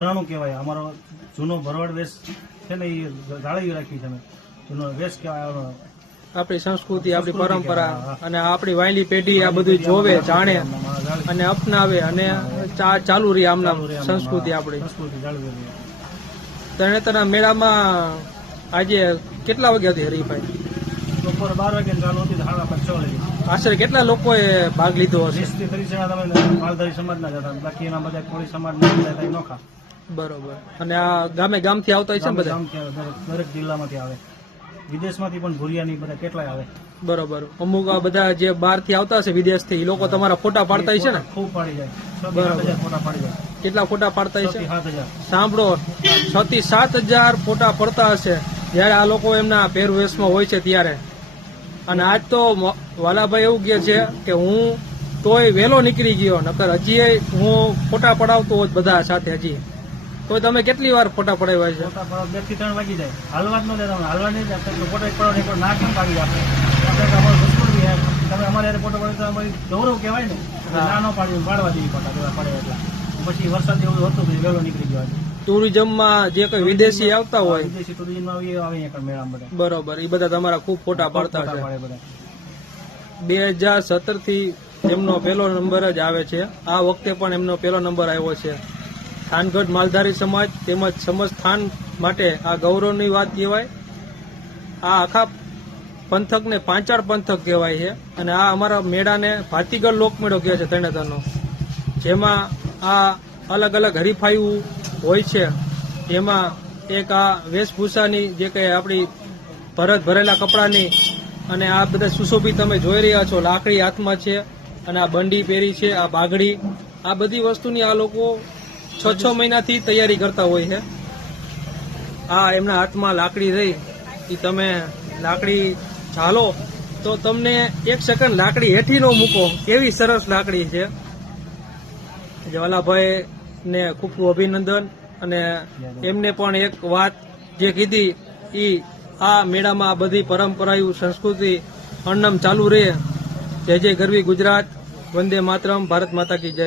ઘરાણું કહેવાય. અમારો જૂનો ભરવાડ વેશ છે ને એ જાળવી રાખી છે. અમે જૂનો વેશ કહેવાય. આપણી સંસ્કૃતિ, આપણી પરંપરા અને આપણી વાયલી પેઢી આ બધું જોવે, જાણે અને અપનાવે અને ચાલુ રહી આમના સંસ્કૃતિ આપણી. સંસ્કૃતિ જાળવી રહી. તરણેતરના મેળામાં આજે કેટલા વાગ્યા હતી હરીફાઈ? બપોર 12 વાગે ચાલુ હતી, 5:30 લગી. આશરે કેટલા લોકોએ ભાગ લીધો હશે? 20 થી 30 જણા તમે માલધારી સમાજના જ હતા. બાકી એના બધા કોળી સમાજના હતા નોખા. બરોબર. અને આ ગામથી આવતા હોય છે ને બધા? ગામથી દરેક જિલ્લામાંથી આવે. વિદેશમાંથી પણ ભુરિયાની બધા કેટલાય આવે. બરોબર. અમુક આ બધા જે બહારથી આવતા હશે વિદેશથી, એ લોકો તમારા ફોટા પાડતા હોય છે ને? ખૂબ પાડી જાય. 7,000 ફોટા પાડી જાય. કેટલા ફોટા પાડતા હોય છે? 7,000. સાંભળો, 6 થી 7,000 ફોટા પડતા હશે જયારે આ લોકો એમના પહેરવેશમાં હોય છે ત્યારે. અને આજ તો વાલાભાઈ એવું કહે છે કે હું તોય વહેલો નીકળી ગયો, નકર હજી હું ફોટા પડાવતો હોત બધા સાથે. હજી તો તમે કેટલી વાર ફોટા પડાવ્યા છે? ફોટા પડાવ 2 થી 3 વાગી જાય. હાલવા જ ન દેતા. હાલવા નહીં દેતા. ફોટો પડો નહીં, ના કેમ ભાગી આપણે. આપણે અમારું સંસ્કૃતિ છે. તમે અમારે યારે ફોટો પડે તો અમારી ગૌરવ કહેવાય ને. ના ન પાડી પાડવા જેવી ફોટા પેલા પડે એટલે. પછી વરસાદ એવું હતું તો વહેલો નીકળી ગયો. ટુરિઝમમાં જે કોઈ વિદેશી આવતા હોય, વિદેશી ટુરિઝમમાં આવે અહીંયા મેળામાં બધા. બરોબર, એ બધા તમારા ખૂબ ફોટા પાડતા છે. પાડે બધા. 2017 થી એમનો પહેલો નંબર જ આવે છે. આ વખતે પણ એમનો પહેલો નંબર આવ્યો છે. થાનગઢ માલધારી સમાજ તેમજ સમસ્થાન માટે આ ગૌરવની વાત કહેવાય. આ આખા પંથકને પાંચાળ પંથક કહેવાય છે. અને આ અમારા મેળાને ભાતીગળ લોકમેળો કહે છે તરણેતરનો, જેમાં આ અલગ અલગ હરીફાઈઓ હોય છે. જેમાં એક આ વેશભૂષાની જે કે આપણી ભરેલા કપડાની અને આ બધા સુશોભિત તમે જોઈ રહ્યા છો, લાકડી હાથમાં છે અને આ બંડી પહેરી છે, આ બાગડી, આ બધી વસ્તુની આ લોકો 6 મહિનાથી તૈયારી કરતા હોય છે. આ એમના હાથમાં લાકડી રહી, એ તમે લાકડી ઝાલો તો તમને 1 સેકન્ડ લાકડી હેઠી ન મૂકો, કેવી સરસ લાકડી છે. જ્વાલાભાઈ ને ખૂબ ખૂબ અભિનંદન. અને એમને પણ એક વાત જે કીધી એ આ મેળામાં આ બધી પરંપરાઓ, સંસ્કૃતિ અણનમ ચાલુ રહે. જય જય ગરવી ગુજરાત, વંદે માતરમ, ભારત માતા કી જય.